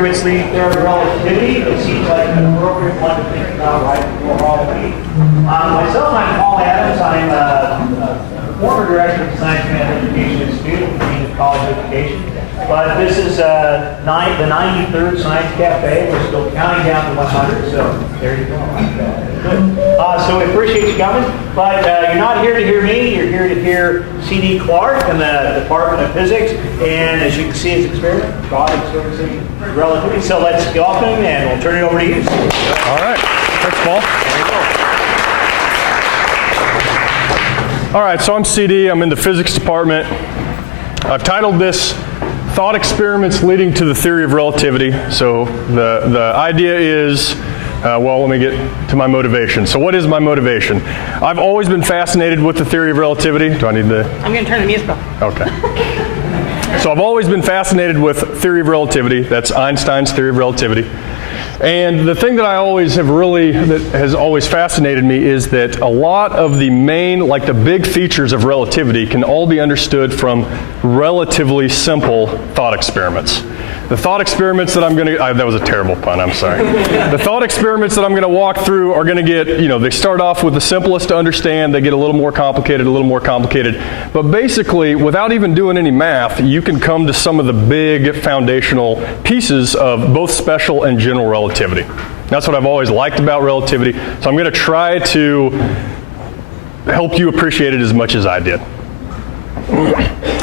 experiments leading to relativity. It seems like an appropriate one to think about right before Halloween. Myself, I'm Paul Adams. I'm former director of the Science Math Education Institute at the Dean of College Education. But this is the 93rd Science Cafe. We're still counting down to 100, so there you go. Good. So we appreciate you coming. But you're not here to hear me. You're here to hear C.D. Clark in the Department of Physics. And as you can see, his experiment, God experiencing relativity. So let's welcome him, and we'll turn it over to you. All right. Thanks, Paul. There you go. All right, so I'm CD. I'm in the physics department. I've titled this Thought Experiments Leading to the Theory of Relativity. So the idea is, well, let me get to my motivation. So what is my motivation? I've always been fascinated with the theory of relativity. Do I need to? I'm going to turn the music off. Okay. So I've always been fascinated with theory of relativity. That's Einstein's theory of relativity. And the thing that that has always fascinated me is that a lot of the main, like the big features of relativity can all be understood from relatively simple thought experiments. The thought experiments that I'm going to, that was a terrible pun, I'm sorry. The thought experiments that I'm going to walk through are going to get, they start off with the simplest to understand, they get a little more complicated. But basically, without even doing any math, you can come to some of the big foundational pieces of both special and general relativity. That's what I've always liked about relativity, so I'm going to try to help you appreciate it as much as I did.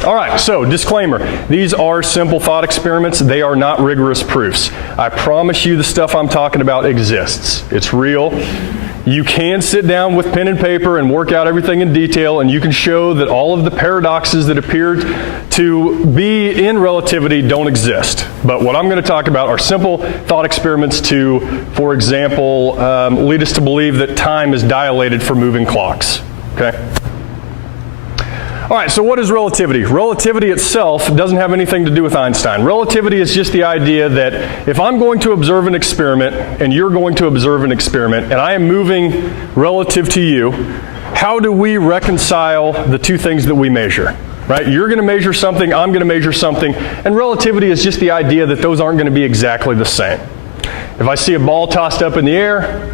All right, so disclaimer. These are simple thought experiments. They are not rigorous proofs. I promise you the stuff I'm talking about exists. It's real. You can sit down with pen and paper and work out everything in detail, and you can show that all of the paradoxes that appear to be in relativity don't exist. But what I'm going to talk about are simple thought experiments to, for example, lead us to believe that time is dilated for moving clocks. Okay? All right, so what is relativity? Relativity itself doesn't have anything to do with Einstein. Relativity is just the idea that if I'm going to observe an experiment and you're going to observe an experiment and I am moving relative to you, how do we reconcile the two things that we measure? Right? You're going to measure something, I'm going to measure something, and relativity is just the idea that those aren't going to be exactly the same. If I see a ball tossed up in the air,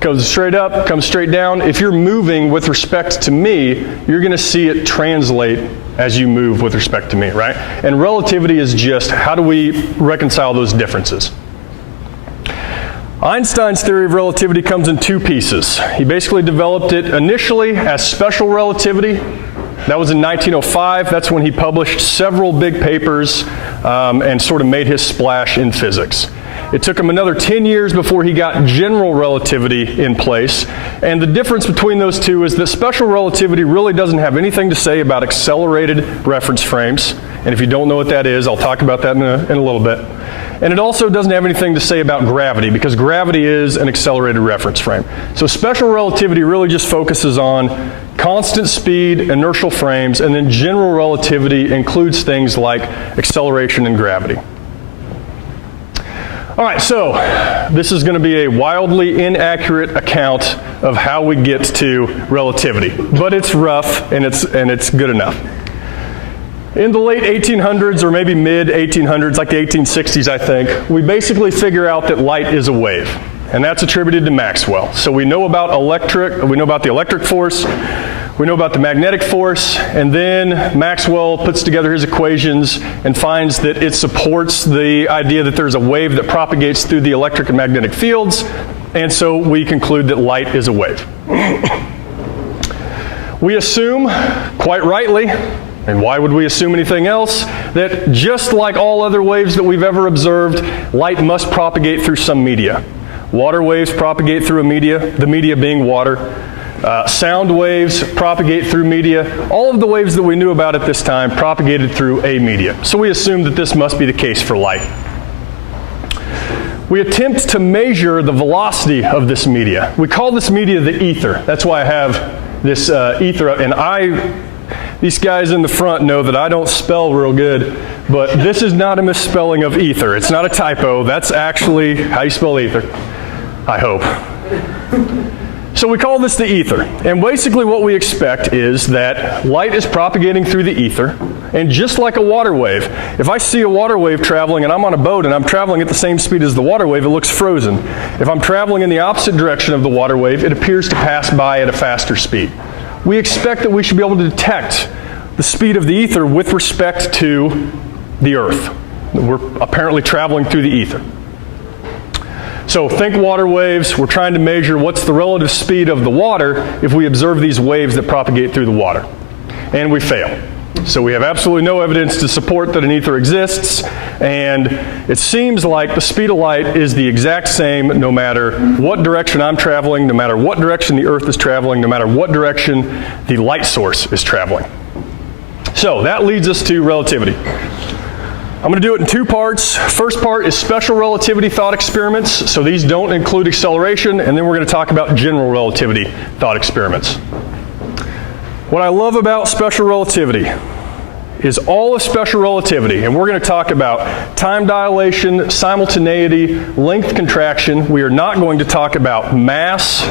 goes straight up, comes straight down. If you're moving with respect to me, you're going to see it translate as you move with respect to me, right? And relativity is just how do we reconcile those differences? Einstein's theory of relativity comes in two pieces. He basically developed it initially as special relativity. That was in 1905. That's when he published several big papers and sort of made his splash in physics. It took him another 10 years before he got general relativity in place. And the difference between those two is that special relativity really doesn't have anything to say about accelerated reference frames. And if you don't know what that is, I'll talk about that in a little bit. And it also doesn't have anything to say about gravity, because gravity is an accelerated reference frame. So special relativity really just focuses on constant speed, inertial frames, and then general relativity includes things like acceleration and gravity. All right, so this is going to be a wildly inaccurate account of how we get to relativity, but it's rough and it's good enough. In the late 1800s or maybe mid 1800s, like the 1860s, I think, we basically figure out that light is a wave, and that's attributed to Maxwell. So we know about the electric force. We know about the magnetic force, and then Maxwell puts together his equations and finds that it supports the idea that there's a wave that propagates through the electric and magnetic fields, and so we conclude that light is a wave. We assume, quite rightly, and why would we assume anything else, that just like all other waves that we've ever observed, light must propagate through some media. Water waves propagate through a media, the media being water. Sound waves propagate through media. All of the waves that we knew about at this time propagated through a media. So we assume that this must be the case for light. We attempt to measure the velocity of this media. We call this media the ether. That's why I have this ether. And these guys in the front know that I don't spell real good, but this is not a misspelling of ether. It's not a typo. That's actually how you spell ether, I hope. So we call this the ether. And basically what we expect is that light is propagating through the ether. And just like a water wave, if I see a water wave traveling and I'm on a boat and I'm traveling at the same speed as the water wave, it looks frozen. If I'm traveling in the opposite direction of the water wave, it appears to pass by at a faster speed. We expect that we should be able to detect the speed of the ether with respect to the Earth. We're apparently traveling through the ether. So think water waves. We're trying to measure what's the relative speed of the water if we observe these waves that propagate through the water. And we fail. So we have absolutely no evidence to support that an ether exists, and it seems like the speed of light is the exact same no matter what direction I'm traveling, no matter what direction the Earth is traveling, no matter what direction the light source is traveling. So that leads us to relativity. I'm going to do it in two parts. First part is special relativity thought experiments. So these don't include acceleration, and then we're going to talk about general relativity thought experiments. What I love about special relativity is all of special relativity, and we're going to talk about time dilation, simultaneity, length contraction. We are not going to talk about mass.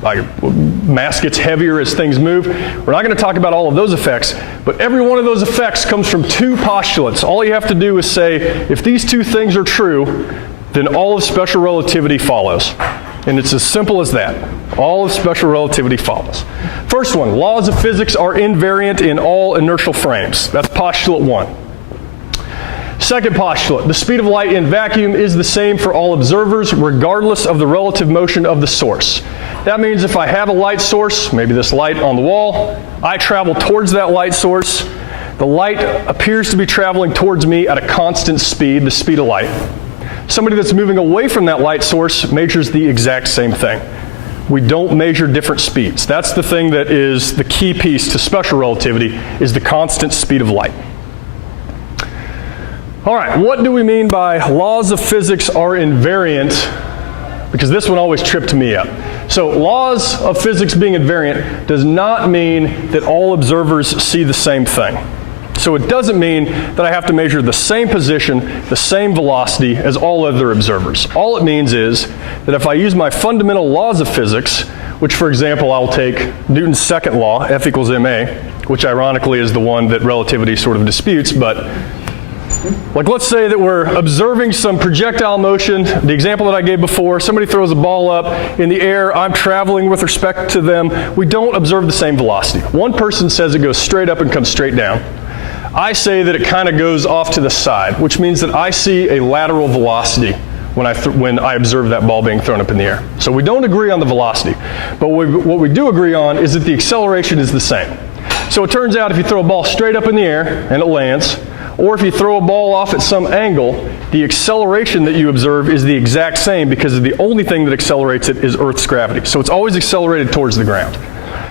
Like mass gets heavier as things move. We're not going to talk about all of those effects, but every one of those effects comes from two postulates. All you have to do is say, if these two things are true, then all of special relativity follows. And it's as simple as that. All of special relativity follows. First one, laws of physics are invariant in all inertial frames. That's postulate one. Second postulate, the speed of light in vacuum is the same for all observers regardless of the relative motion of the source. That means if I have a light source, maybe this light on the wall, I travel towards that light source, the light appears to be traveling towards me at a constant speed, the speed of light. Somebody that's moving away from that light source measures the exact same thing. We don't measure different speeds. That's the thing that is the key piece to special relativity, is the constant speed of light. All right, what do we mean by laws of physics are invariant? Because this one always tripped me up. So laws of physics being invariant does not mean that all observers see the same thing. So it doesn't mean that I have to measure the same position, the same velocity as all other observers. All it means is that if I use my fundamental laws of physics, which for example I'll take Newton's second law, F equals ma, which ironically is the one that relativity sort of disputes, but like let's say that we're observing some projectile motion, the example that I gave before, somebody throws a ball up in the air, I'm traveling with respect to them, we don't observe the same velocity. One person says it goes straight up and comes straight down. I say that it kind of goes off to the side, which means that I see a lateral velocity when I observe that ball being thrown up in the air. So we don't agree on the velocity, but what we do agree on is that the acceleration is the same. So it turns out if you throw a ball straight up in the air and it lands, or if you throw a ball off at some angle, the acceleration that you observe is the exact same because the only thing that accelerates it is Earth's gravity. So it's always accelerated towards the ground.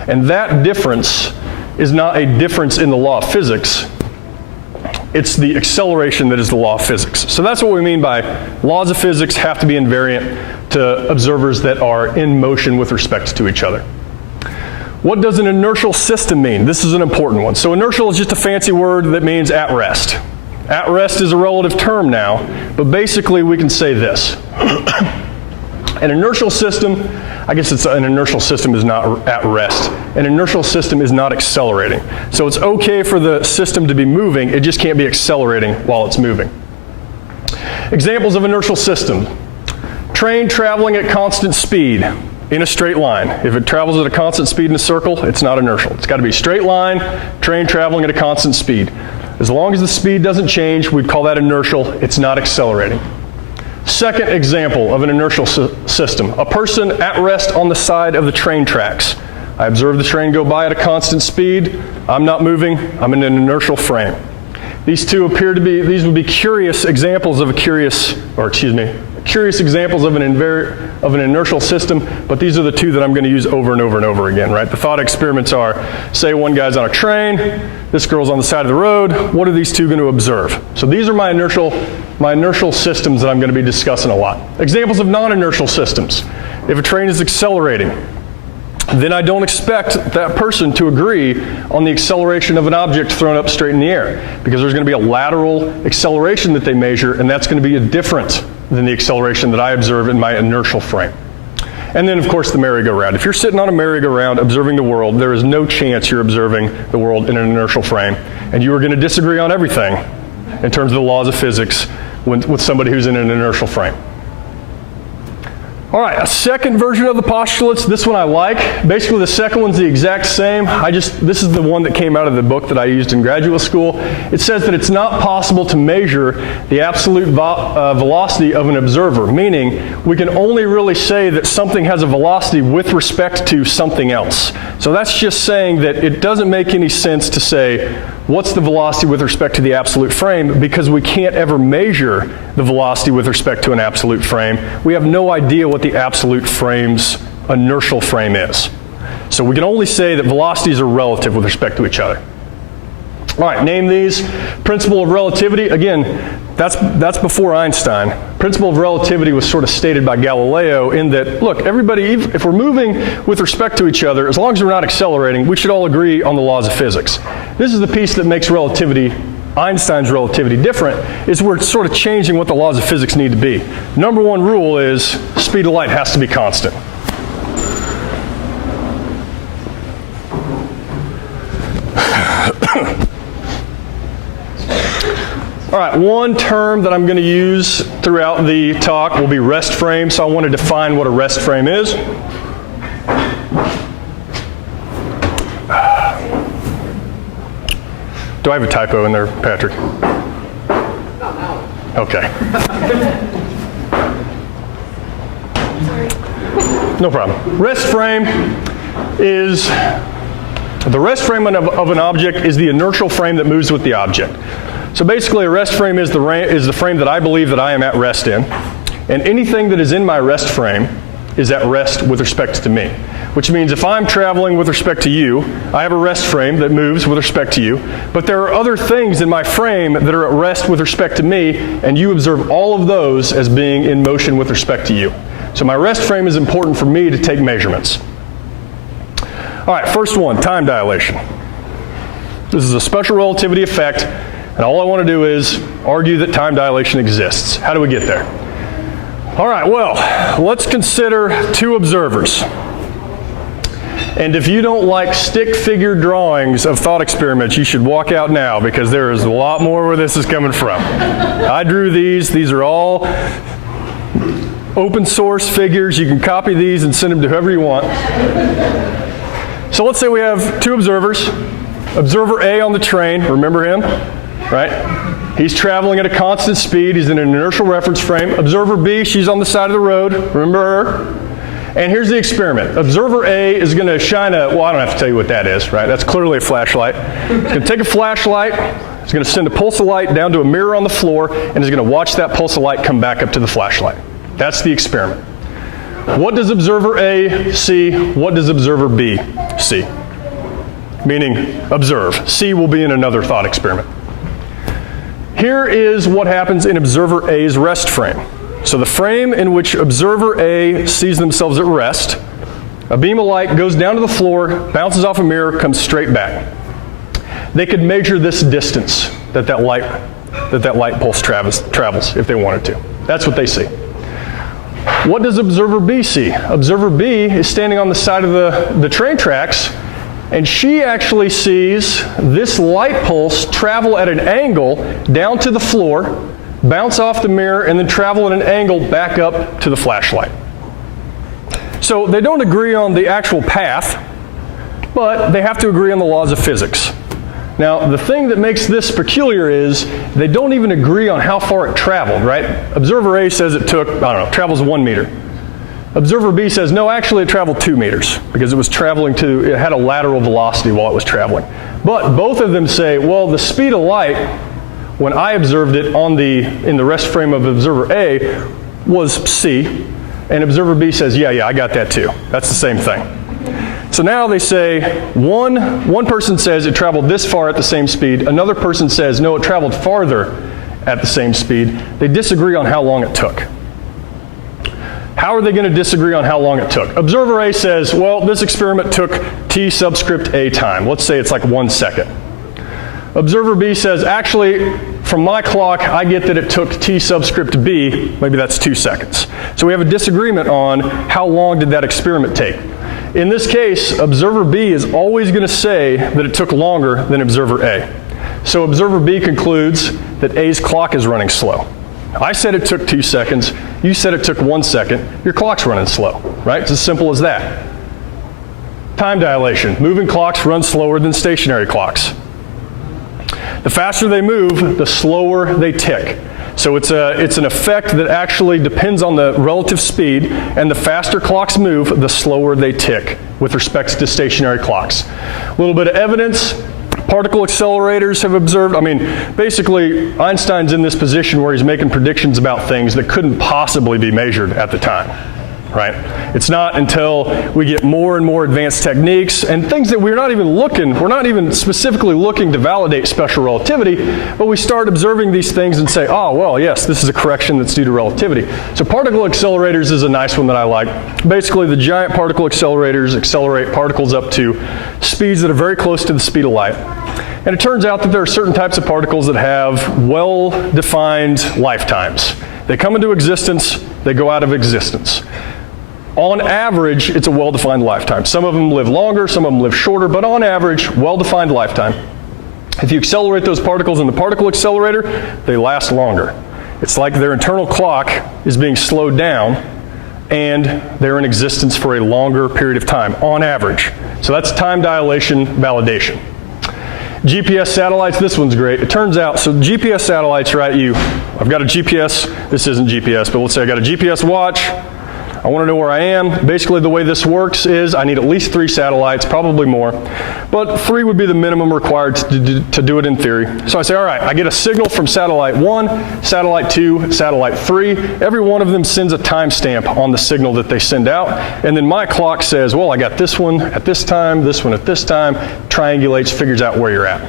And that difference is not a difference in the law of physics. It's the acceleration that is the law of physics. So that's what we mean by laws of physics have to be invariant to observers that are in motion with respect to each other. What does an inertial system mean? This is an important one. So inertial is just a fancy word that means at rest. At rest is a relative term now, but basically we can say this. An inertial system, I guess an inertial system is not at rest. An inertial system is not accelerating. So it's okay for the system to be moving, it just can't be accelerating while it's moving. Examples of inertial system. Train traveling at constant speed in a straight line. If it travels at a constant speed in a circle, it's not inertial. It's got to be straight line, train traveling at a constant speed. As long as the speed doesn't change, we'd call that inertial. It's not accelerating. Second example of an inertial system, a person at rest on the side of the train tracks. I observe the train go by at a constant speed. I'm not moving. I'm in an inertial frame. These two appear to be, these would be curious examples of curious examples of an inertial system, but these are the two that I'm going to use over and over and over again, right? The thought experiments are, say one guy's on a train, this girl's on the side of the road, what are these two going to observe? So these are my inertial systems that I'm going to be discussing a lot. Examples of non-inertial systems. If a train is accelerating, then I don't expect that person to agree on the acceleration of an object thrown up straight in the air, because there's going to be a lateral acceleration that they measure, and that's going to be different than the acceleration that I observe in my inertial frame. And then, of course, the merry-go-round. If you're sitting on a merry-go-round observing the world, there is no chance you're observing the world in an inertial frame. And you are going to disagree on everything in terms of the laws of physics with somebody who's in an inertial frame. All right, a second version of the postulates. This one I like. Basically, the second one's the exact same. This is the one that came out of the book that I used in graduate school. It says that it's not possible to measure the absolute velocity of an observer, meaning we can only really say that something has a velocity with respect to something else. So that's just saying that it doesn't make any sense to say what's the velocity with respect to the absolute frame, because we can't ever measure the velocity with respect to an absolute frame. We have no idea what the absolute frame's inertial frame is. So we can only say that velocities are relative with respect to each other. All right, name these. Principle of relativity, again, that's before Einstein. Principle of relativity was sort of stated by Galileo in that, look, everybody, if we're moving with respect to each other, as long as we're not accelerating, we should all agree on the laws of physics. This is the piece that makes relativity, Einstein's relativity, different, is we're sort of changing what the laws of physics need to be. Number one rule is speed of light has to be constant. All right, one term that I'm going to use throughout the talk will be rest frame, so I want to define what a rest frame is. Do I have a typo in there, Patrick? Okay. No problem. Rest frame is, the rest frame of an object is the inertial frame that moves with the object. So basically, a rest frame is the frame that I believe that I am at rest in, and anything that is in my rest frame is at rest with respect to me. Which means if I'm traveling with respect to you, I have a rest frame that moves with respect to you, but there are other things in my frame that are at rest with respect to me, and you observe all of those as being in motion with respect to you. So my rest frame is important for me to take measurements. All right, first one, time dilation. This is a special relativity effect, and all I want to do is argue that time dilation exists. How do we get there? All right, well, let's consider two observers. And if you don't like stick figure drawings of thought experiments, you should walk out now, because there is a lot more where this is coming from. I drew these. These are all open source figures. You can copy these and send them to whoever you want. So let's say we have two observers. Observer A on the train, remember him, right? He's traveling at a constant speed. He's in an inertial reference frame. Observer B, she's on the side of the road. Remember her? And here's the experiment. Observer A is going to shine a, well, I don't have to tell you what that is, right? That's clearly a flashlight. He's going to take a flashlight, he's going to send a pulse of light down to a mirror on the floor, and he's going to watch that pulse of light come back up to the flashlight. That's the experiment. What does observer A see? What does observer B see? Meaning, observe. C will be in another thought experiment. Here is what happens in observer A's rest frame. So the frame in which observer A sees themselves at rest, a beam of light goes down to the floor, bounces off a mirror, comes straight back. They could measure this distance that light pulse travels if they wanted to. That's what they see. What does observer B see? Observer B is standing on the side of the train tracks, and she actually sees this light pulse travel at an angle down to the floor, bounce off the mirror, and then travel at an angle back up to the flashlight. So they don't agree on the actual path, but they have to agree on the laws of physics. Now, the thing that makes this peculiar is they don't even agree on how far it traveled, right? Observer A says it took, I don't know, travels 1 meter. Observer B says, no, actually it traveled 2 meters because it had a lateral velocity while it was traveling. But both of them say, well, the speed of light, when I observed it in the rest frame of observer A, was C, and observer B says, yeah, I got that too. That's the same thing. So now they say, one person says it traveled this far at the same speed, another person says, no, it traveled farther at the same speed. They disagree on how long it took. How are they going to disagree on how long it took? Observer A says, well, this experiment took T subscript A time. Let's say it's like 1 second. Observer B says, actually, from my clock, I get that it took T subscript B, maybe that's 2 seconds. So we have a disagreement on how long did that experiment take. In this case, observer B is always going to say that it took longer than observer A. So observer B concludes that A's clock is running slow. I said it took 2 seconds, you said it took 1 second, your clock's running slow, right? It's as simple as that. Time dilation. Moving clocks run slower than stationary clocks. The faster they move, the slower they tick. So it's an effect that actually depends on the relative speed, and the faster clocks move, the slower they tick with respect to stationary clocks. A little bit of evidence. Particle accelerators have observed, basically Einstein's in this position where he's making predictions about things that couldn't possibly be measured at the time, right? It's not until we get more and more advanced techniques and things that we're not even specifically looking to validate special relativity, but we start observing these things and say, oh, well, yes, this is a correction that's due to relativity. So particle accelerators is a nice one that I like. Basically, the giant particle accelerators accelerate particles up to speeds that are very close to the speed of light. And it turns out that there are certain types of particles that have well-defined lifetimes. They come into existence, they go out of existence. On average, it's a well-defined lifetime. Some of them live longer, some of them live shorter, but on average, well-defined lifetime. If you accelerate those particles in the particle accelerator, they last longer. It's like their internal clock is being slowed down, and they're in existence for a longer period of time, on average. So that's time dilation validation. GPS satellites, this one's great. It turns out, so GPS satellites, right, I've got a GPS, this isn't GPS, but let's say I got a GPS watch, I want to know where I am. Basically the way this works is I need at least 3 satellites, probably more, but 3 would be the minimum required to do it in theory. So I say, all right, I get a signal from satellite 1, satellite 2, satellite 3. Every one of them sends a timestamp on the signal that they send out, and then my clock says, well, I got this one at this time, this one at this time, triangulates, figures out where you're at.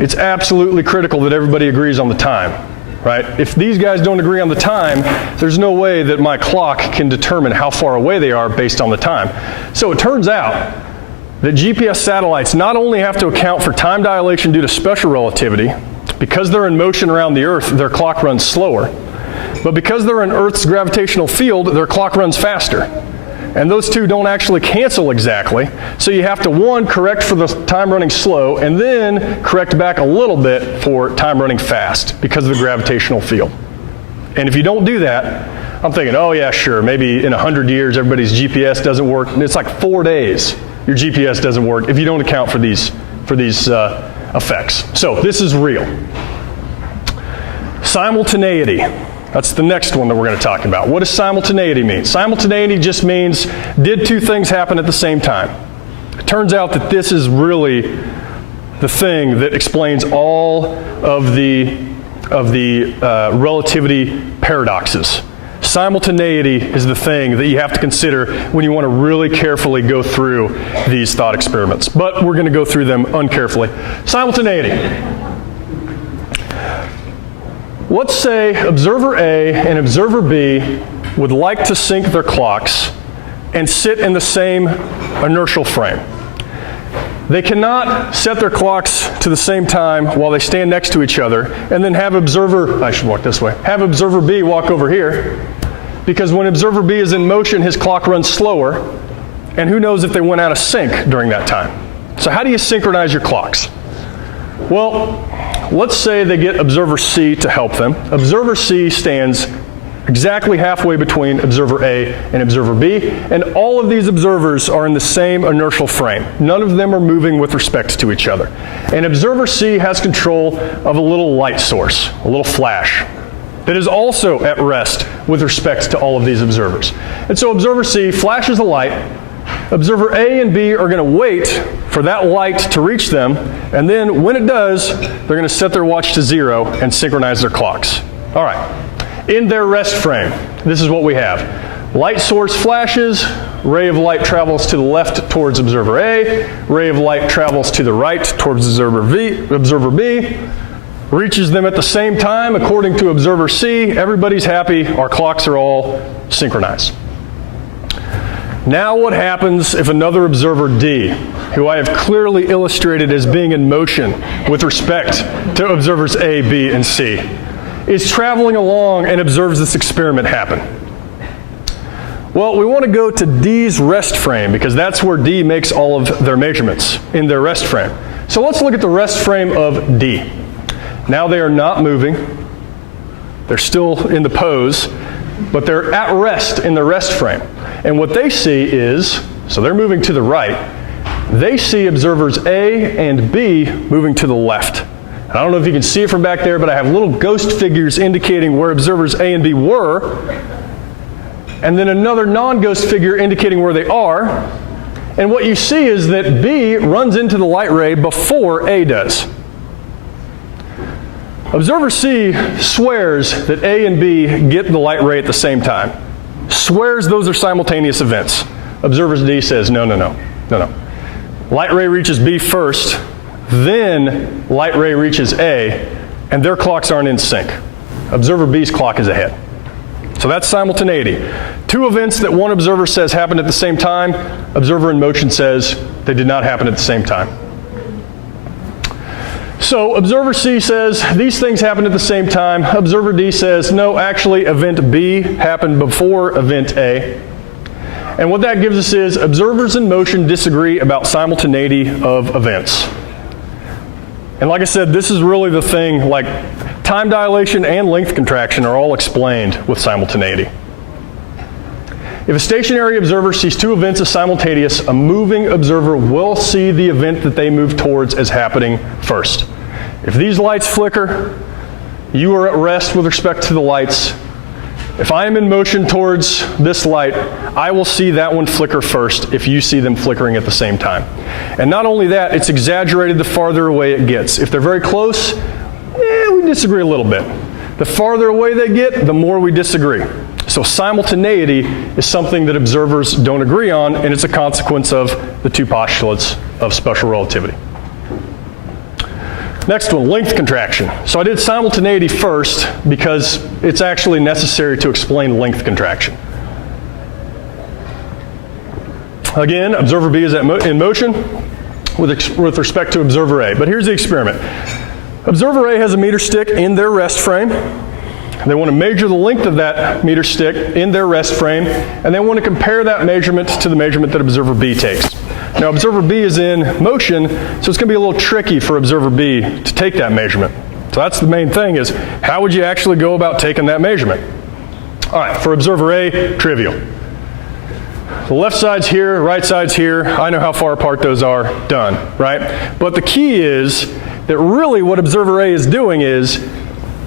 It's absolutely critical that everybody agrees on the time. Right? If these guys don't agree on the time, there's no way that my clock can determine how far away they are based on the time. So it turns out that GPS satellites not only have to account for time dilation due to special relativity, because they're in motion around the Earth, their clock runs slower, but because they're in Earth's gravitational field, their clock runs faster. And those two don't actually cancel exactly. So you have to, 1, correct for the time running slow, and then correct back a little bit for time running fast because of the gravitational field. And if you don't do that, I'm thinking, oh yeah, sure, maybe in 100 years everybody's GPS doesn't work. And it's like 4 days your GPS doesn't work if you don't account for these effects. So this is real. Simultaneity. That's the next one that we're going to talk about. What does simultaneity mean? Simultaneity just means, did 2 things happen at the same time? It turns out that this is really the thing that explains all of the relativity paradoxes. Simultaneity is the thing that you have to consider when you want to really carefully go through these thought experiments. But we're going to go through them uncarefully. Simultaneity. Let's say observer A and observer B would like to sync their clocks and sit in the same inertial frame. They cannot set their clocks to the same time while they stand next to each other and then have observer B walk over here, because when observer B is in motion, his clock runs slower, and who knows if they went out of sync during that time. So how do you synchronize your clocks? Well, let's say they get observer C to help them. Observer C stands exactly halfway between observer A and observer B, and all of these observers are in the same inertial frame. None of them are moving with respect to each other. And observer C has control of a little light source, a little flash, that is also at rest with respect to all of these observers. And so observer C flashes a light. Observer A and B are going to wait for that light to reach them, and then when it does, they're going to set their watch to 0 and synchronize their clocks. All right. In their rest frame, this is what we have. Light source flashes, ray of light travels to the left towards observer A, ray of light travels to the right towards observer B, reaches them at the same time according to observer C. Everybody's happy, our clocks are all synchronized. Now what happens if another observer D, who I have clearly illustrated as being in motion with respect to observers A, B, and C, is traveling along and observes this experiment happen? Well, we want to go to D's rest frame because that's where D makes all of their measurements, in their rest frame. So let's look at the rest frame of D. Now they are not moving. They're still in the pose, but they're at rest in the rest frame. And what they see is, so they're moving to the right, they see observers A and B moving to the left. And I don't know if you can see it from back there, but I have little ghost figures indicating where observers A and B were, and then another non-ghost figure indicating where they are. And what you see is that B runs into the light ray before A does. Observer C swears that A and B get the light ray at the same time. Swears those are simultaneous events. Observer D says, no. Light ray reaches B first, then light ray reaches A, and their clocks aren't in sync. Observer B's clock is ahead. So that's simultaneity. Two events that one observer says happened at the same time, observer in motion says they did not happen at the same time. So observer C says these things happened at the same time. Observer D says no, actually event B happened before event A. And what that gives us is observers in motion disagree about simultaneity of events. And like I said, this is really the thing, like time dilation and length contraction are all explained with simultaneity. If a stationary observer sees two events as simultaneous, a moving observer will see the event that they move towards as happening first. If these lights flicker, you are at rest with respect to the lights. If I am in motion towards this light, I will see that one flicker first if you see them flickering at the same time. And not only that, it's exaggerated the farther away it gets. If they're very close, we disagree a little bit. The farther away they get, the more we disagree. So simultaneity is something that observers don't agree on, and it's a consequence of the two postulates of special relativity. Next one, length contraction. So I did simultaneity first because it's actually necessary to explain length contraction. Again, observer B is in motion with respect to observer A. But here's the experiment. Observer A has a meter stick in their rest frame. They want to measure the length of that meter stick in their rest frame, and they want to compare that measurement to the measurement that observer B takes. Now, observer B is in motion, so it's going to be a little tricky for observer B to take that measurement. So that's the main thing, is how would you actually go about taking that measurement? All right, for observer A, trivial. The left side's here, right side's here. I know how far apart those are, done, right? But the key is that really what observer A is doing is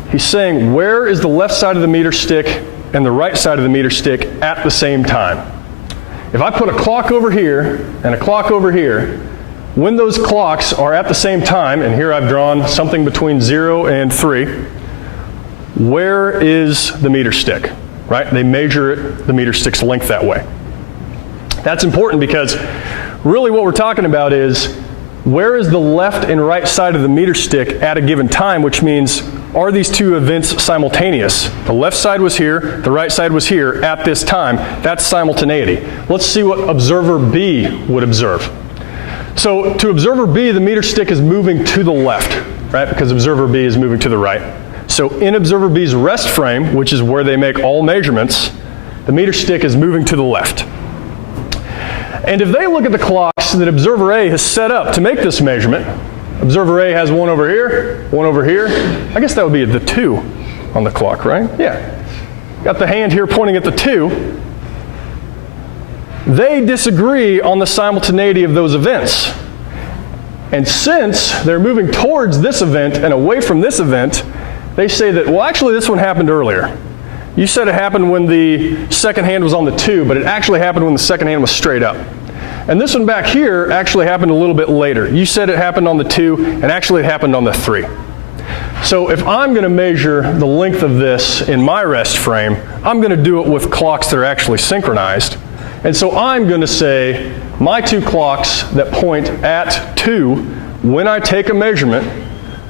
he's saying, where is the left side of the meter stick and the right side of the meter stick at the same time? If I put a clock over here and a clock over here, when those clocks are at the same time, and here I've drawn something between 0 and 3, where is the meter stick, right? They measure the meter stick's length that way. That's important because really what we're talking about is where is the left and right side of the meter stick at a given time, which means are these two events simultaneous? The left side was here, the right side was here at this time. That's simultaneity. Let's see what observer B would observe. So to observer B, the meter stick is moving to the left, right? Because observer B is moving to the right. So in observer B's rest frame, which is where they make all measurements, the meter stick is moving to the left. And if they look at the clocks that observer A has set up to make this measurement, observer A has one over here, one over here. I guess that would be the 2 on the clock, right? Yeah. Got the hand here pointing at the 2. They disagree on the simultaneity of those events. And since they're moving towards this event and away from this event, they say that, well, actually this one happened earlier. You said it happened when the second hand was on the 2, but it actually happened when the second hand was straight up. And this one back here actually happened a little bit later. You said it happened on the 2, and actually it happened on the 3. So if I'm going to measure the length of this in my rest frame, I'm going to do it with clocks that are actually synchronized. And so I'm going to say my 2 clocks that point at 2 when I take a measurement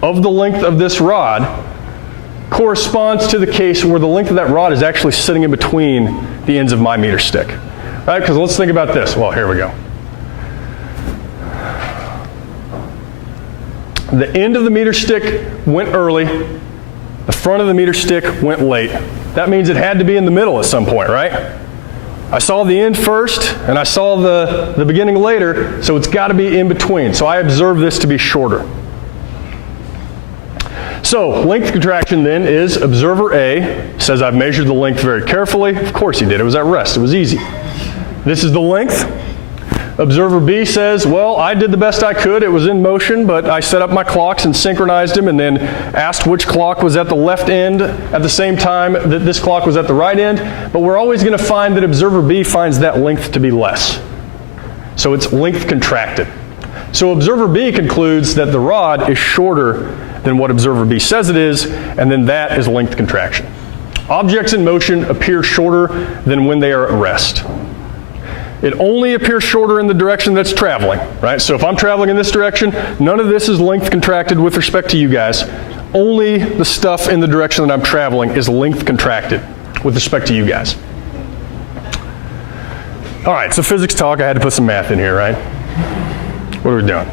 of the length of this rod corresponds to the case where the length of that rod is actually sitting in between the ends of my meter stick. right? Because let's think about this. Well, here we go. The end of the meter stick went early. The front of the meter stick went late. That means it had to be in the middle at some point, right? I saw the end first, and I saw the beginning later, so it's got to be in between. So I observe this to be shorter. So length contraction then is observer A says I've measured the length very carefully. Of course he did. It was at rest. It was easy. This is the length. Observer B says, well, I did the best I could. It was in motion, but I set up my clocks and synchronized them and then asked which clock was at the left end at the same time that this clock was at the right end. But we're always going to find that observer B finds that length to be less. So it's length contracted. So observer B concludes that the rod is shorter than what observer B says it is, and then that is length contraction. Objects in motion appear shorter than when they are at rest. It only appears shorter in the direction that's traveling, right? So if I'm traveling in this direction, none of this is length contracted with respect to you guys. Only the stuff in the direction that I'm traveling is length contracted with respect to you guys. All right, so physics talk, I had to put some math in here, right? What are we doing?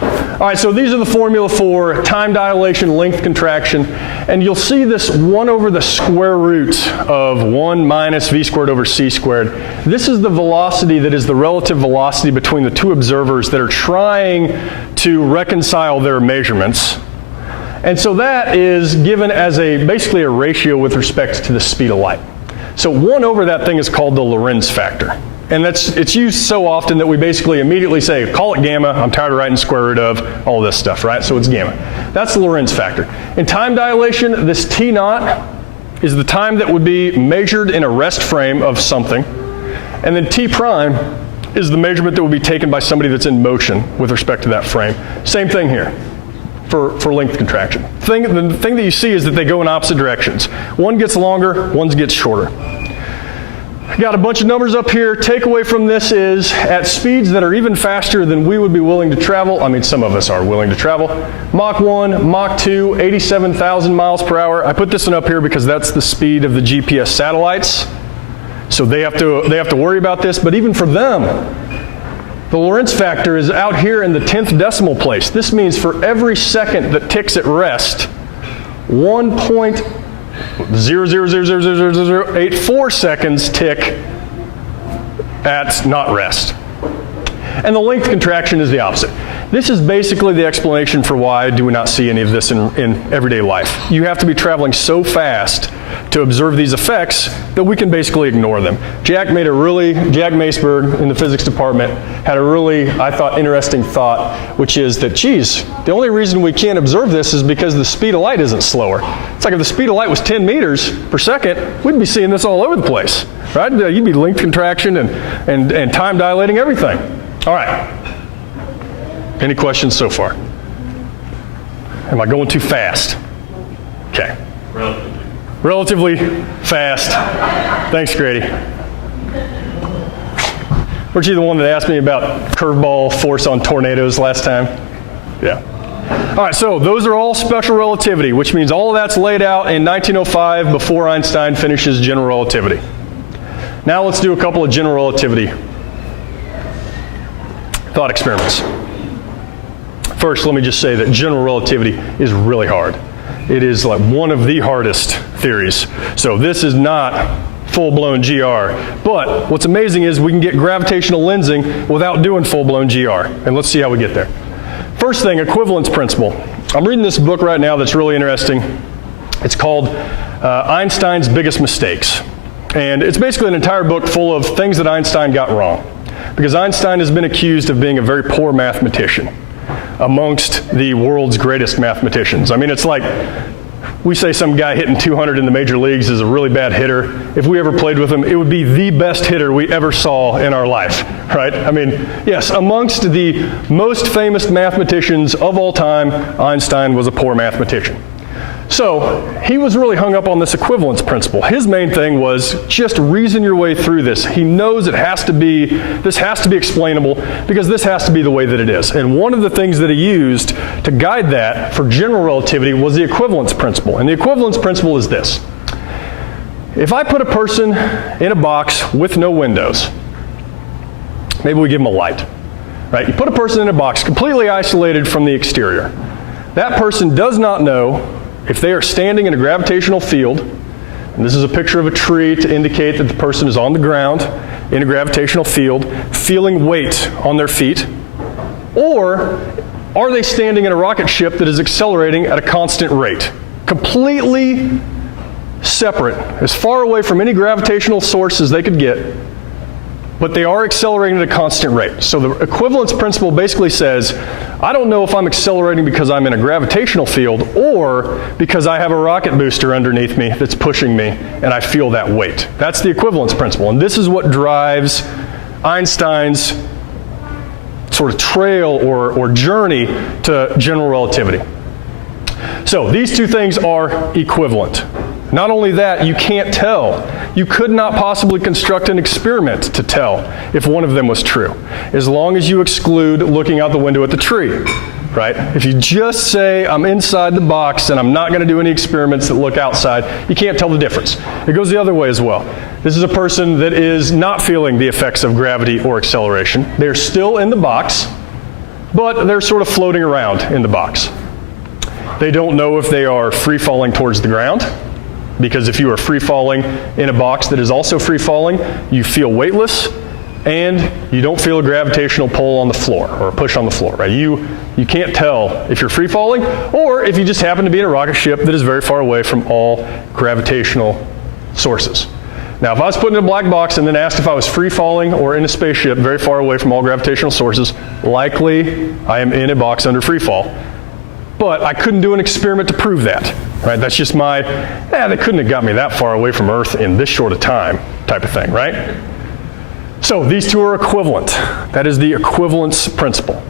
All right, so these are the formula for time dilation, length contraction, and you'll see this 1 over the square root of 1 minus v squared over c squared. This is the velocity that is the relative velocity between the two observers that are trying to reconcile their measurements. And so that is given as basically a ratio with respect to the speed of light. So 1 over that thing is called the Lorentz factor. And it's used so often that we basically immediately say, call it gamma, I'm tired of writing square root of, all this stuff, right? So it's gamma. That's the Lorentz factor. In time dilation, this T naught is the time that would be measured in a rest frame of something. And then T prime is the measurement that would be taken by somebody that's in motion with respect to that frame. Same thing here for length contraction. The thing that you see is that they go in opposite directions. One gets longer, one gets shorter. Got a bunch of numbers up here. Takeaway from this is at speeds that are even faster than we would be willing to travel, I mean some of us are willing to travel, Mach 1, Mach 2, 87,000 miles per hour. I put this one up here because that's the speed of the GPS satellites. So they have to worry about this, but even for them, the Lorentz factor is out here in the 10th decimal place. This means for every second that ticks at rest, 1.0000084 seconds tick at not rest. And the length contraction is the opposite. This is basically the explanation for why do we not see any of this in everyday life. You have to be traveling so fast to observe these effects that we can basically ignore them. Jack Maceberg in the physics department had a really, I thought, interesting thought, which is that, geez, the only reason we can't observe this is because the speed of light isn't slower. It's like if the speed of light was 10 meters per second, we'd be seeing this all over the place, right? You'd be length contraction and time dilating everything. All right. Any questions so far? Am I going too fast? Okay. Relatively fast. Thanks, Grady. Weren't you the one that asked me about curveball force on tornadoes last time? Yeah. All right, so those are all special relativity, which means all of that's laid out in 1905 before Einstein finishes general relativity. Now let's do a couple of general relativity thought experiments. First, let me just say that general relativity is really hard. It is like one of the hardest theories. So this is not full-blown GR. But what's amazing is we can get gravitational lensing without doing full-blown GR. And let's see how we get there. First thing, equivalence principle. I'm reading this book right now that's really interesting. It's called Einstein's Biggest Mistakes. And it's basically an entire book full of things that Einstein got wrong. Because Einstein has been accused of being a very poor mathematician amongst the world's greatest mathematicians. I mean, it's like we say some guy hitting 200 in the major leagues is a really bad hitter. If we ever played with him, it would be the best hitter we ever saw in our life, right? I mean, yes, amongst the most famous mathematicians of all time, Einstein was a poor mathematician. So he was really hung up on this equivalence principle. His main thing was just reason your way through this. He knows this has to be explainable because this has to be the way that it is. And one of the things that he used to guide that for general relativity was the equivalence principle. And the equivalence principle is this. If I put a person in a box with no windows, Maybe we give them a light, right? You put a person in a box completely isolated from the exterior. That person does not know if they are standing in a gravitational field, and this is a picture of a tree to indicate that the person is on the ground in a gravitational field, feeling weight on their feet, or are they standing in a rocket ship that is accelerating at a constant rate? Completely separate, as far away from any gravitational source as they could get, but they are accelerating at a constant rate. So the equivalence principle basically says, I don't know if I'm accelerating because I'm in a gravitational field or because I have a rocket booster underneath me that's pushing me and I feel that weight. That's the equivalence principle. And this is what drives Einstein's sort of trail or journey to general relativity. So these two things are equivalent. Not only that, you can't tell. You could not possibly construct an experiment to tell if one of them was true, as long as you exclude looking out the window at the tree, right? If you just say, I'm inside the box and I'm not going to do any experiments that look outside, you can't tell the difference. It goes the other way as well. This is a person that is not feeling the effects of gravity or acceleration. They're still in the box, but they're sort of floating around in the box. They don't know if they are free falling towards the ground, because if you are free falling in a box that is also free falling, you feel weightless and you don't feel a gravitational pull on the floor or a push on the floor, right? You can't tell if you're free falling or if you just happen to be in a rocket ship that is very far away from all gravitational sources. Now, if I was put in a black box and then asked if I was free falling or in a spaceship very far away from all gravitational sources, likely I am in a box under free fall. But I couldn't do an experiment to prove that, right? That's just my, they couldn't have got me that far away from Earth in this short a time type of thing, right? So these two are equivalent. That is the equivalence principle.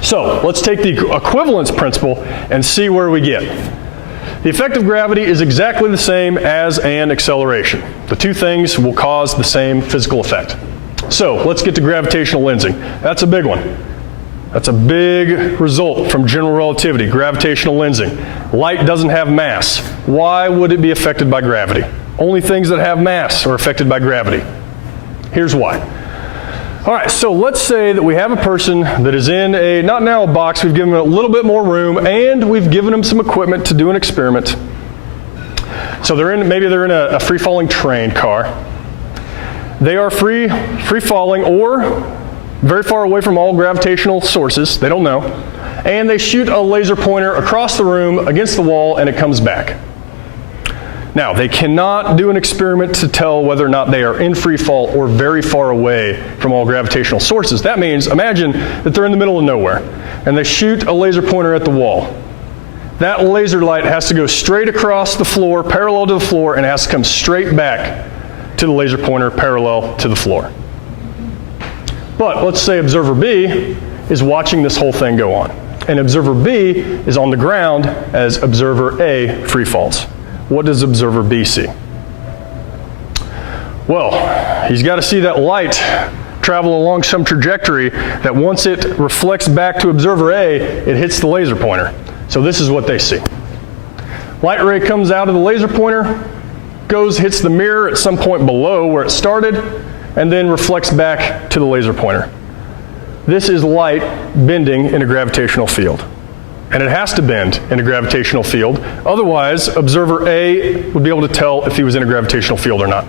So let's take the equivalence principle and see where we get. The effect of gravity is exactly the same as an acceleration. The two things will cause the same physical effect. So let's get to gravitational lensing. That's a big one. That's a big result from general relativity, gravitational lensing. Light doesn't have mass. Why would it be affected by gravity? Only things that have mass are affected by gravity. Here's why. All right, so let's say that we have a person that is in not now a box, we've given them a little bit more room, and we've given them some equipment to do an experiment. So maybe they're in a free-falling train car. They are free falling or very far away from all gravitational sources, they don't know, and they shoot a laser pointer across the room against the wall and it comes back. Now, they cannot do an experiment to tell whether or not they are in free fall or very far away from all gravitational sources. That means, imagine that they're in the middle of nowhere and they shoot a laser pointer at the wall. That laser light has to go straight across the floor, parallel to the floor, and it has to come straight back to the laser pointer parallel to the floor. But let's say observer B is watching this whole thing go on. And observer B is on the ground as observer A free falls. What does observer B see? Well, he's got to see that light travel along some trajectory that once it reflects back to observer A, it hits the laser pointer. So this is what they see. Light ray comes out of the laser pointer, hits the mirror at some point below where it started, and then reflects back to the laser pointer. This is light bending in a gravitational field. And it has to bend in a gravitational field. Otherwise, observer A would be able to tell if he was in a gravitational field or not.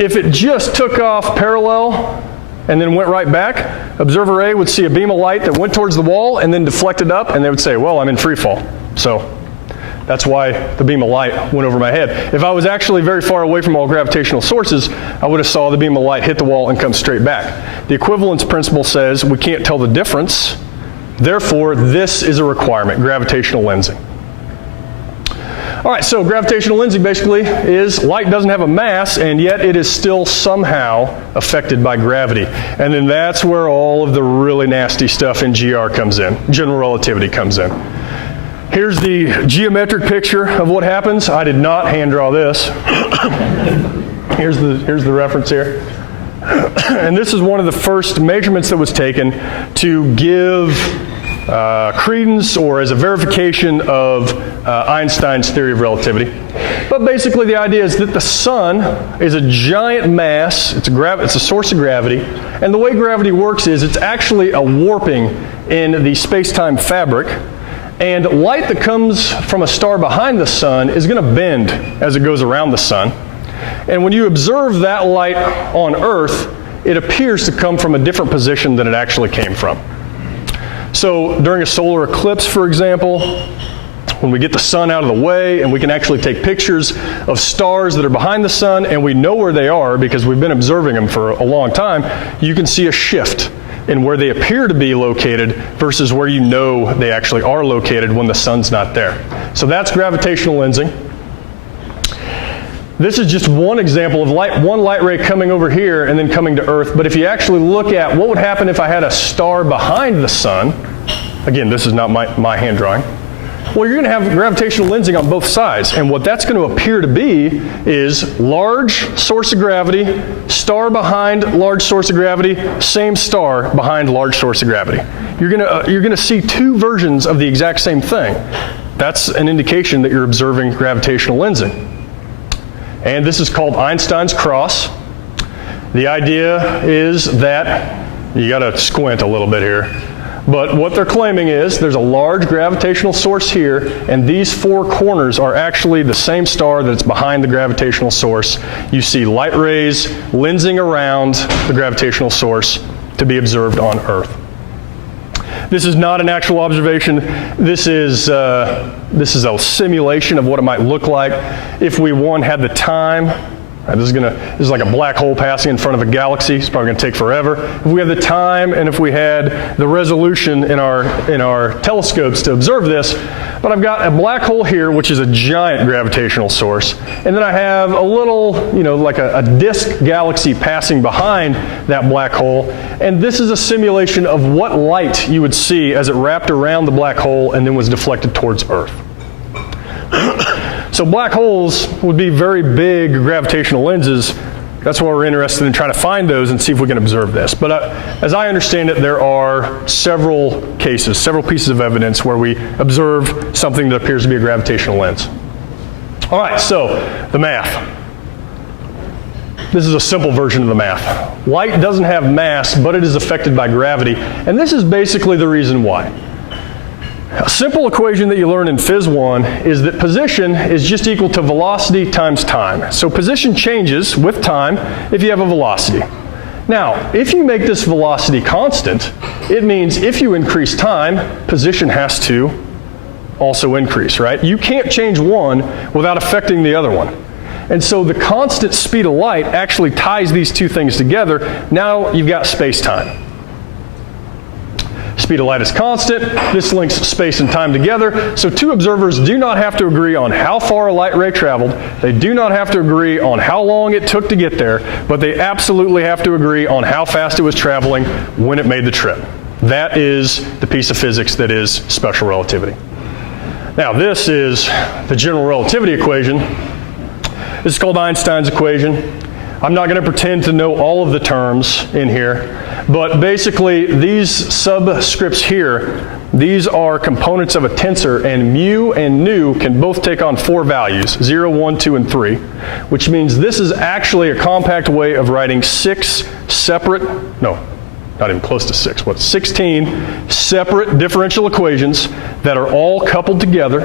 If it just took off parallel and then went right back, observer A would see a beam of light that went towards the wall and then deflected up, and they would say, well, I'm in free fall. So that's why the beam of light went over my head. If I was actually very far away from all gravitational sources, I would have saw the beam of light hit the wall and come straight back. The equivalence principle says we can't tell the difference. Therefore, this is a requirement, gravitational lensing. All right, so gravitational lensing basically is light doesn't have a mass, and yet it is still somehow affected by gravity. And then that's where all of the really nasty stuff in GR comes in, general relativity comes in. Here's the geometric picture of what happens. I did not hand draw this. Here's the reference here. And this is one of the first measurements that was taken to give credence or as a verification of Einstein's theory of relativity. But basically the idea is that the sun is a giant mass, it's a source of gravity, and the way gravity works is it's actually a warping in the space-time fabric, and light that comes from a star behind the sun is going to bend as it goes around the sun. And when you observe that light on Earth, it appears to come from a different position than it actually came from. So during a solar eclipse, for example, when we get the sun out of the way and we can actually take pictures of stars that are behind the sun and we know where they are because we've been observing them for a long time, you can see a shift in where they appear to be located versus where you know they actually are located when the sun's not there. So that's gravitational lensing. This is just one example of one light ray coming over here and then coming to Earth. But if you actually look at what would happen if I had a star behind the sun, again, this is not my hand drawing, well, you're going to have gravitational lensing on both sides. And what that's going to appear to be is large source of gravity, star behind large source of gravity, same star behind large source of gravity. You're going to see two versions of the exact same thing. That's an indication that you're observing gravitational lensing. And this is called Einstein's cross. The idea is that, you got to squint a little bit here, but what they're claiming is there's a large gravitational source here, and these four corners are actually the same star that's behind the gravitational source. You see light rays lensing around the gravitational source to be observed on Earth. This is not an actual observation. This is a simulation of what it might look like if we, one, had the time. This is like a black hole passing in front of a galaxy. It's probably going to take forever. If we had the time and if we had the resolution in our telescopes to observe this, but I've got a black hole here, which is a giant gravitational source, and then I have a little, like a disk galaxy passing behind that black hole, and this is a simulation of what light you would see as it wrapped around the black hole and then was deflected towards Earth. So black holes would be very big gravitational lenses. That's why we're interested in trying to find those and see if we can observe this. But as I understand it, there are several cases, several pieces of evidence where we observe something that appears to be a gravitational lens. All right, so the math. This is a simple version of the math. Light doesn't have mass, but it is affected by gravity, and this is basically the reason why. A simple equation that you learn in Phys 1 is that position is just equal to velocity times time. So position changes with time if you have a velocity. Now, if you make this velocity constant, it means if you increase time, position has to also increase, right? You can't change one without affecting the other one. And so the constant speed of light actually ties these two things together. Now you've got space-time. Speed of light is constant. This links space and time together. So two observers do not have to agree on how far a light ray traveled. They do not have to agree on how long it took to get there, but they absolutely have to agree on how fast it was traveling when it made the trip. That is the piece of physics that is special relativity. Now this is the general relativity equation. This is called Einstein's equation. I'm not going to pretend to know all of the terms in here, but basically these subscripts here, these are components of a tensor, and mu and nu can both take on four values, 0, 1, 2, and 3, which means this is actually a compact way of writing 16 separate differential equations that are all coupled together.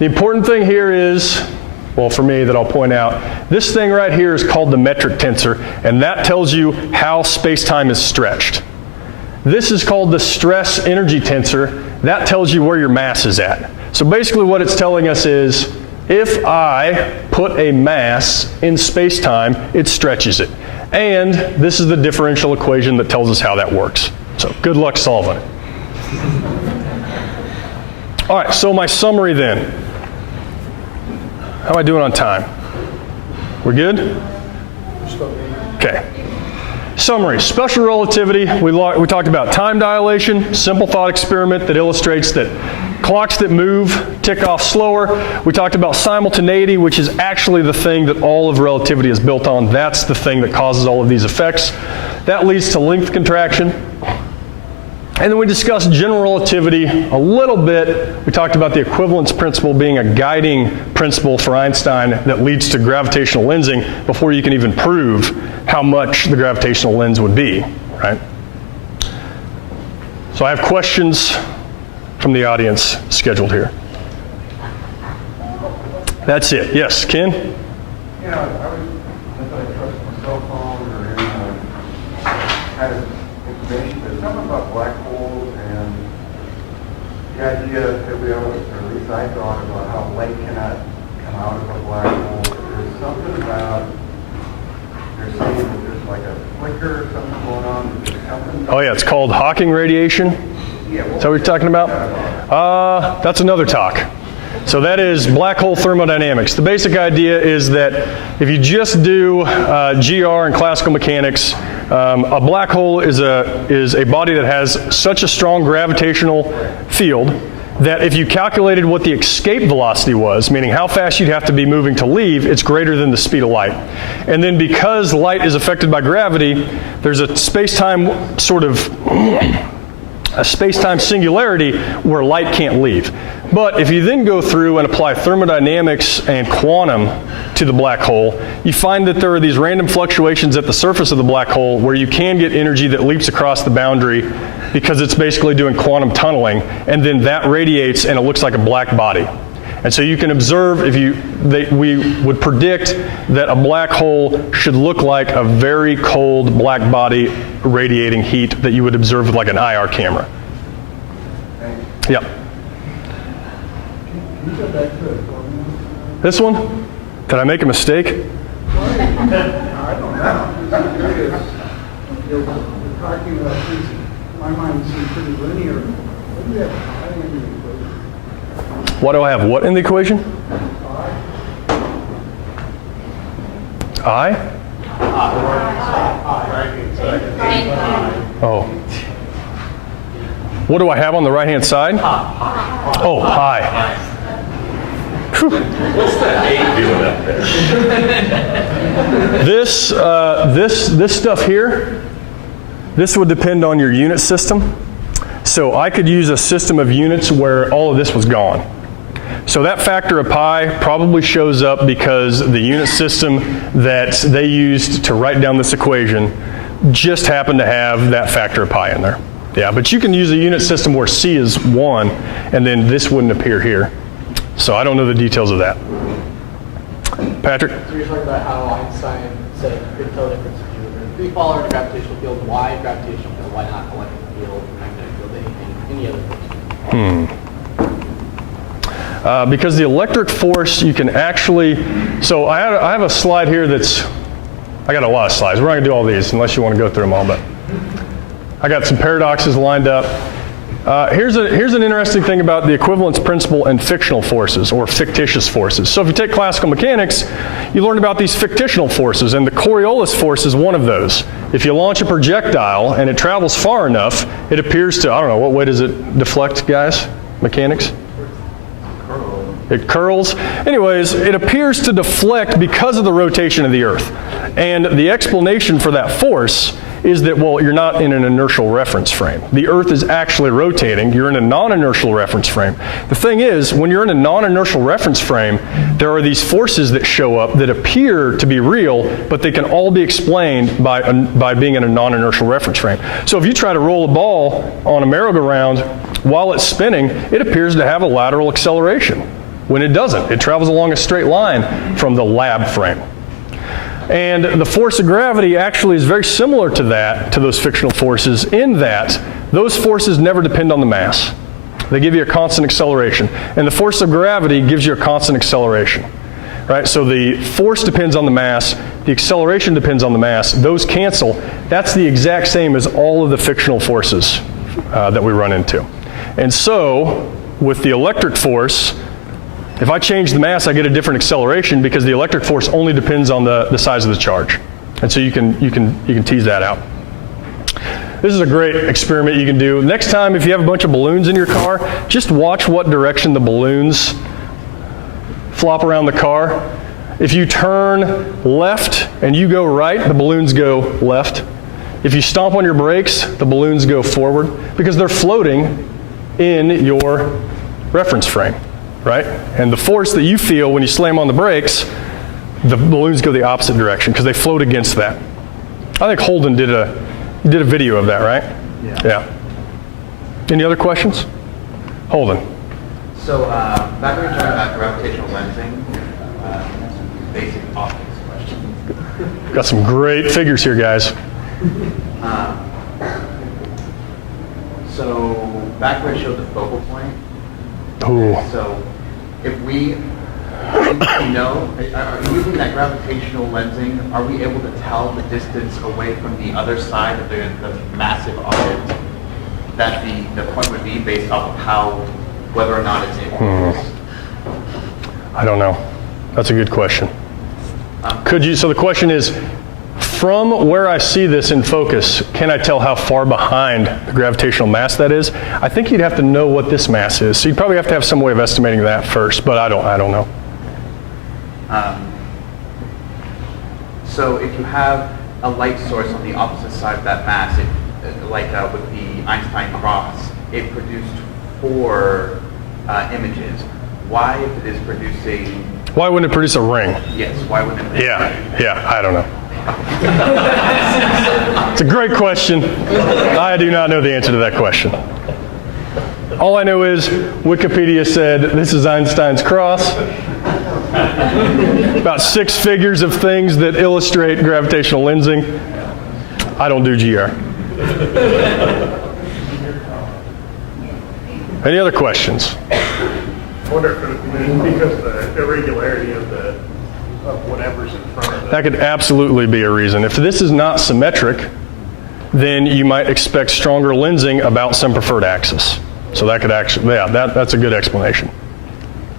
The important thing here is, well, for me, that I'll point out, this thing right here is called the metric tensor, and that tells you how space-time is stretched. This is called the stress energy tensor. That tells you where your mass is at. So basically what it's telling us is, if I put a mass in space-time, it stretches it. And this is the differential equation that tells us how that works. So good luck solving it. All right, so my summary then. How am I doing on time? We're good? Okay. Summary, special relativity. We talked about time dilation, simple thought experiment that illustrates that clocks that move tick off slower. We talked about simultaneity, which is actually the thing that all of relativity is built on. That's the thing that causes all of these effects. That leads to length contraction. And then we discussed general relativity a little bit. We talked about the equivalence principle being a guiding principle for Einstein that leads to gravitational lensing before you can even prove how much the gravitational lens would be, right? So I have questions from the audience scheduled here. That's it. Yes, Ken? Yeah, I trust my cell phone or any kind of information. There's something about black holes and the idea that we always, or at least I thought about how light cannot come out of a black hole. There's something about, they're saying that there's like a flicker or something going on. There's something. Oh yeah, it's called Hawking radiation. Yeah, Is that what you're talking about? That's another talk. So that is black hole thermodynamics. The basic idea is that if you just do GR and classical mechanics, a black hole is a body that has such a strong gravitational field that if you calculated what the escape velocity was, meaning how fast you'd have to be moving to leave, it's greater than the speed of light. And then because light is affected by gravity, there's a space-time sort of a space-time singularity where light can't leave. But if you then go through and apply thermodynamics and quantum to the black hole, you find that there are these random fluctuations at the surface of the black hole where you can get energy that leaps across the boundary because it's basically doing quantum tunneling, and then that radiates and it looks like a black body. And so you can observe, we would predict that a black hole should look like a very cold black body radiating heat that you would observe with like an IR camera. Yep. Can you go back to it for me? This one? Did I make a mistake? I don't know. I'm curious. You're talking about things, my mind seems pretty linear. What do you have I in the equation? What do I have what in the equation? I? Oh. What do I have on the right-hand side? Oh, pi. What's that 8 doing up there? This stuff here, this would depend on your unit system. So I could use a system of units where all of this was gone. So that factor of pi probably shows up because the unit system that they used to write down this equation just happened to have that factor of pi in there. Yeah, but you can use a unit system where C is 1, and then this wouldn't appear here. So I don't know the details of that. Patrick? So you're talking about how Einstein said you could tell the difference between free fall and gravitational field. Why gravitational field? Why not electric field, magnetic field, anything, any other thing? Because the electric force, you can actually, so I have a slide here that's, I got a lot of slides. We're not going to do all these unless you want to go through them all, but I got some paradoxes lined up. Here's an interesting thing about the equivalence principle and fictional forces, or fictitious forces. So if you take classical mechanics, you learn about these fictional forces, and the Coriolis force is one of those. If you launch a projectile and it travels far enough, it appears to, I don't know, what way does it deflect, guys? Mechanics? It curls. Anyways, it appears to deflect because of the rotation of the Earth. And the explanation for that force is that, well, you're not in an inertial reference frame. The Earth is actually rotating. You're in a non-inertial reference frame. The thing is, when you're in a non-inertial reference frame, there are these forces that show up that appear to be real, but they can all be explained by being in a non-inertial reference frame. So if you try to roll a ball on a merry-go-round while it's spinning, it appears to have a lateral acceleration. When it doesn't, it travels along a straight line from the lab frame. And the force of gravity actually is very similar to that, to those fictional forces, in that those forces never depend on the mass. They give you a constant acceleration. And the force of gravity gives you a constant acceleration. Right? So the force depends on the mass, the acceleration depends on the mass, those cancel. That's the exact same as all of the fictional forces that we run into. And so, with the electric force, if I change the mass, I get a different acceleration because the electric force only depends on the size of the charge. And so you can tease that out. This is a great experiment you can do. Next time, if you have a bunch of balloons in your car, just watch what direction the balloons flop around the car. If you turn left and you go right, the balloons go left. If you stomp on your brakes, the balloons go forward because they're floating in your reference frame, right? And the force that you feel when you slam on the brakes, the balloons go the opposite direction because they float against that. I think Holden did a video of that, right? Yeah. Any other questions? Holden. So back when we were talking about gravitational lensing, basic optics question. Got some great figures here, guys. So back where I showed the focal point. Ooh. So if we using that gravitational lensing, are we able to tell the distance away from the other side of the massive object that the point would be based off of whether or not it's in focus? I don't know. That's a good question. So the question is, from where I see this in focus, can I tell how far behind the gravitational mass that is? I think you'd have to know what this mass is. So you'd probably have to have some way of estimating that first, but I don't know. So if you have a light source on the opposite side of that mass, with the Einstein cross, it produced 4 images. Why, if it is producing... Why wouldn't it produce a ring? Yes, why wouldn't it produce a ring? Yeah, I don't know. It's a great question. I do not know the answer to that question. All I know is Wikipedia said this is Einstein's cross. About 6 figures of things that illustrate gravitational lensing. I don't do GR. Any other questions? I wonder if it would be because of the irregularity of whatever's in front of it. That could absolutely be a reason. If this is not symmetric, then you might expect stronger lensing about some preferred axis. So that could actually, that's a good explanation.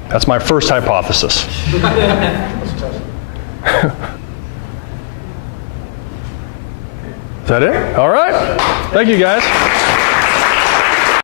That's my first hypothesis. Is that it? All right. Thank you, guys.